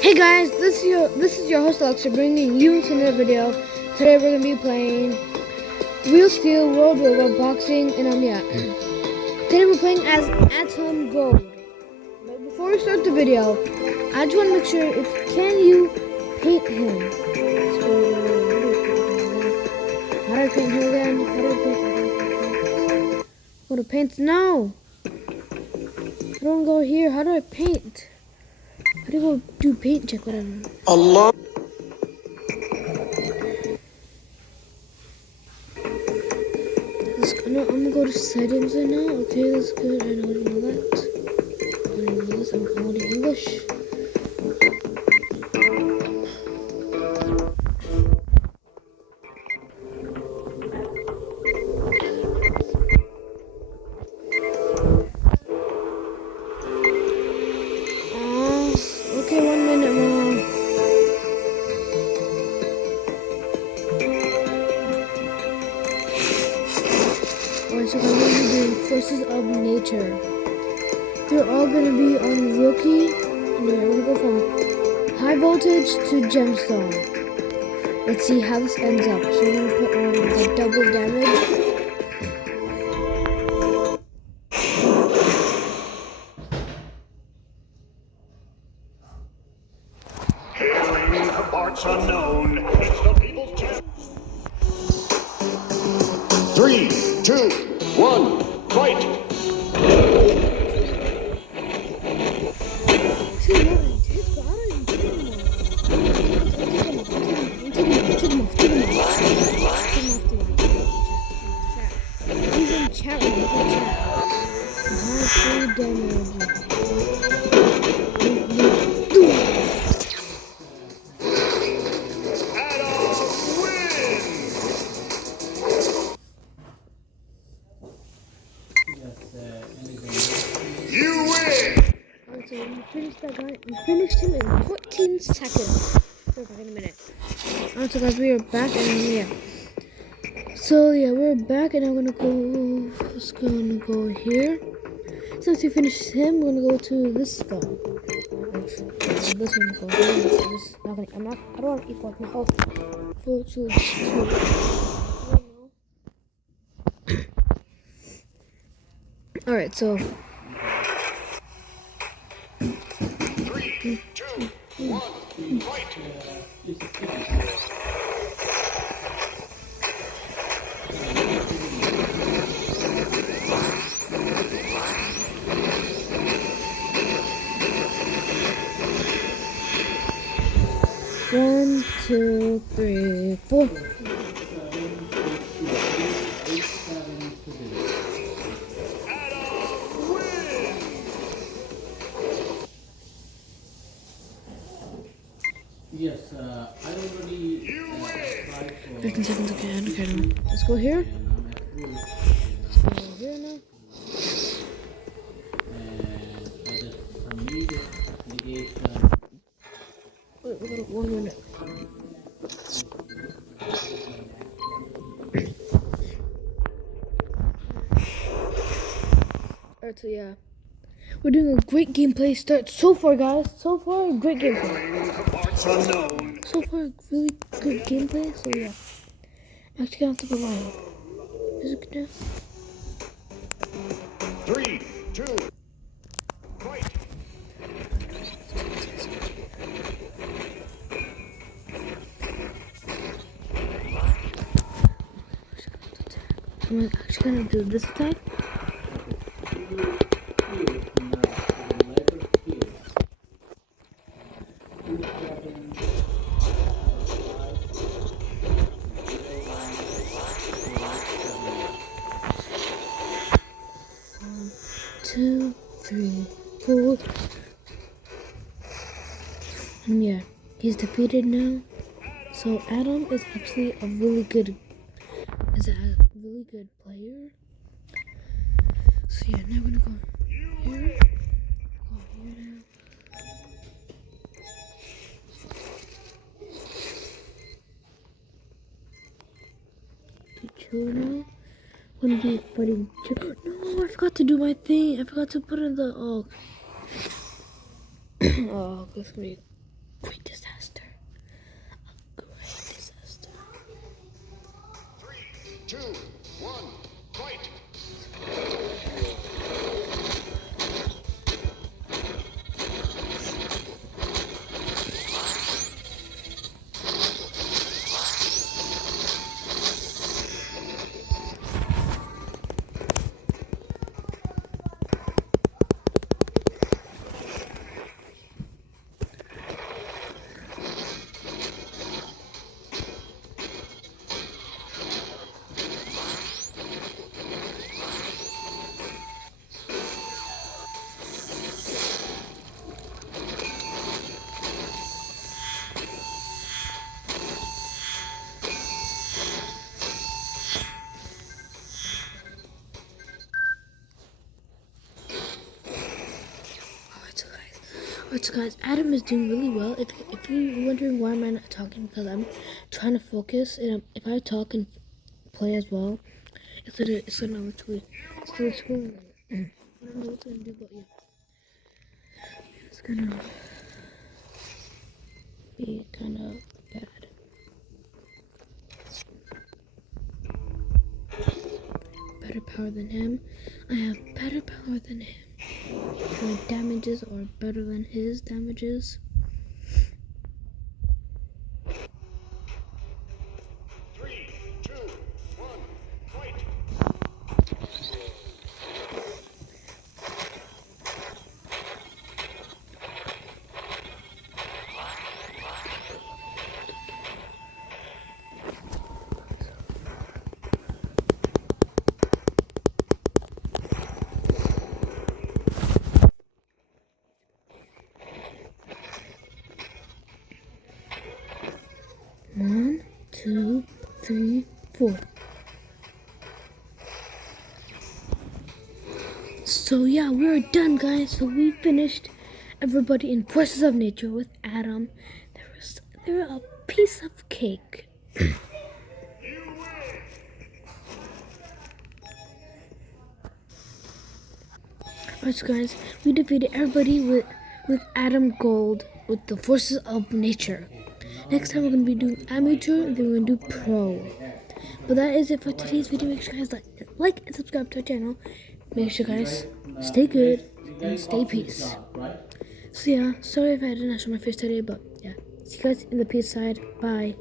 Hey guys, this is your host Alexa bringing you into another video. Today we're gonna be playing Real Steel World War Boxing, and today we're playing as Atom Gold. But before we start the video, I just want to make sure can you paint him? So, how do I paint him again? How do I paint? Go to paint? No. I don't go here. How do I paint? How do you go do paint check? Whatever. Allah. I'm gonna go to settings right now. Okay, that's good. I know that. I know this. I'm holding English. Okay, 1 minute more. Alright, so I'm going to do Forces of Nature. They're all going to be on Rookie. And we're going to go from High Voltage to Gemstone. Let's see how this ends up. So we're going to put on like double damage. Parts unknown. It's the people's chance. 3, 2, 1, fight! You win! Alright, so we finished that guy. We finished him in 14 seconds. We're back in a minute. Alright, so guys, we are back and So we're back and I'm gonna go. Just gonna go here. Since we finished him, we're gonna go to this spot. This one go. This not gonna. I don't want to equal my health. Alright, so. 3, 2, 1, fight! 1, 2, 3, 4. Yes, I already applied for 15 seconds, okay. Let's go here. Let's go here now. and I just submitted application. Wait, we got 1 minute. Alright, so we're doing a great gameplay start so far, guys. So far, great gameplay. Parts unknown. So far, really good gameplay. So I'm actually gonna have to go live. Is it good now? 3, 2, fight! I'm actually gonna do this attack. One, 2, 3, 4. And he's defeated now. So Adam is actually a really good player. So now we're gonna go here. Go here now. To chill now. I'm gonna be fighting. No, I forgot to do my thing. I forgot to put in the oh, that's gonna be great disaster. A great disaster. 3, 2, 1, fight! Alright, so guys, Adam is doing really well. If you're wondering why am I not talking, because I'm trying to focus, and if I talk and play as well, it's gonna literally, I don't know what it's gonna do, but yeah, it's gonna be kind of bad. Better power than him. I have better power than him. My damages are better than his damages. 3, 2, 1, fight! One, two, three, four. So yeah, we're done, guys. So we finished everybody in Forces of Nature with Adam. They were a piece of cake. Alright, so guys, we defeated everybody with Adam Gold with the Forces of Nature. Next time we're gonna be doing amateur, and then we're gonna do pro. But that is it for today's video. Make sure you guys like and subscribe to our channel. Make sure guys stay good and stay peace. So yeah, sorry if I didn't show my face today, but yeah. See you guys in the peace side. Bye.